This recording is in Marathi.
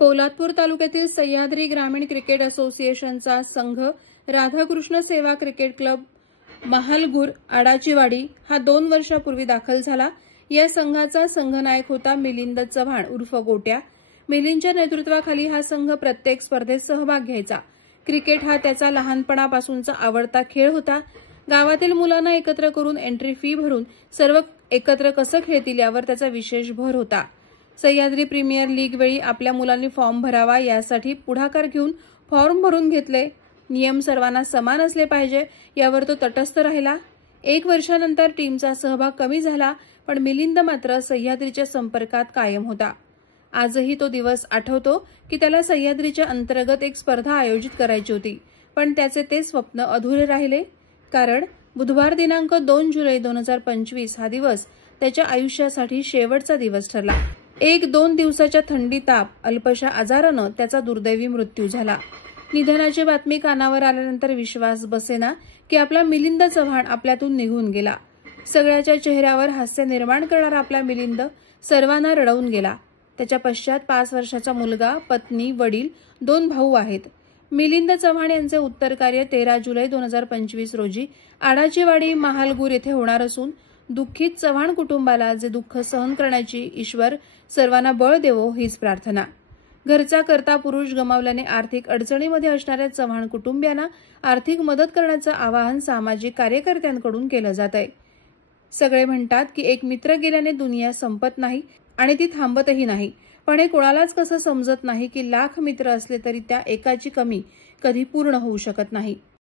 पोलादपूर तालुक्यातील सह्याद्री ग्रामीण क्रिकेट असोसिएशनचा संघ राधाकृष्ण सेवा क्रिकेट क्लब महालगूर आडाचीवाडी हा 2 वर्षापूर्वी दाखल झाला। या संघाचा संघनायक होता मिलिंद चव्हाण उर्फ गोट्या। मिलिंदच्या नेतृत्वाखाली हा संघ प्रत्येक स्पर्धेत सहभाग घ्यायचा। क्रिकेट हा त्याचा लहानपणापासूनचा आवडता खेळ होता। गावातील मुलांना एकत्र करून एंट्री फी भरून सर्व एकत्र कसं खेळतील यावर त्याचा विशेष भर होता। सह्याद्री प्रीमियर लीग वेळी आपल्या मुलांनी फॉर्म भरावा यासाठी पुढाकार घेऊन फॉर्म भरून घेतले। नियम सर्वांना समान असले पाहिजे यावर तो तटस्थ राहिला। 1 वर्षानंतर टीमचा सहभाग कमी झाला, पण मिलिंद मात्र सह्याद्रीच्या संपर्कात कायम होता। आजही तो दिवस आठवतो की त्याला सह्याद्रीच्या अंतर्गत एक स्पर्धा आयोजित करायची होती, पण त्याचे ते स्वप्न अधुरे राहिले। कारण बुधवार दिनांक 2 जुलै 2025 हा दिवस त्याच्या आयुष्यासाठी शेवटचा दिवस ठरला। 1-2 दिवसाच्या थंडी ताप अल्पशा आजारानं त्याचा दुर्दैवी मृत्यू झाला। निधनाची बातमी कानावर आल्यानंतर विश्वास बसेना की आपला मिलिंद चव्हाण आपल्यातून निघून गेला। सगळ्याच्या चेहऱ्यावर हास्य निर्माण करणारा आपला मिलिंद सर्वांना रडवून गेला। त्याच्या पश्चात 5 वर्षाचा मुलगा, पत्नी, वडील, 2 भाऊ आहेत। मिलिंद चव्हाण यांचे उत्तर कार्य 13 जुलै 2025 रोजी आडाचीवाडी महालगूर येथे होणार असून दुःखित चव्हाण कुटुंबाला जे दुःख सहन करण्याची ईश्वर सर्वांना बळ देवो हीच प्रार्थना। घरचा करता पुरुष गमावल्याने आर्थिक अडचणीमध्ये असणाऱ्या चव्हाण कुटुंबियांना आर्थिक मदत करण्याचं आवाहन सामाजिक कार्यकर्त्यांकडून केलं जात आहे। सगळे म्हणतात की एक मित्र गेल्याने दुनिया संपत नाही आणि ती थांबतही नाही, पण हे कोणालाच कसं समजत नाही की लाख मित्र असले तरी त्या एकाची कमी कधी पूर्ण होऊ शकत नाही।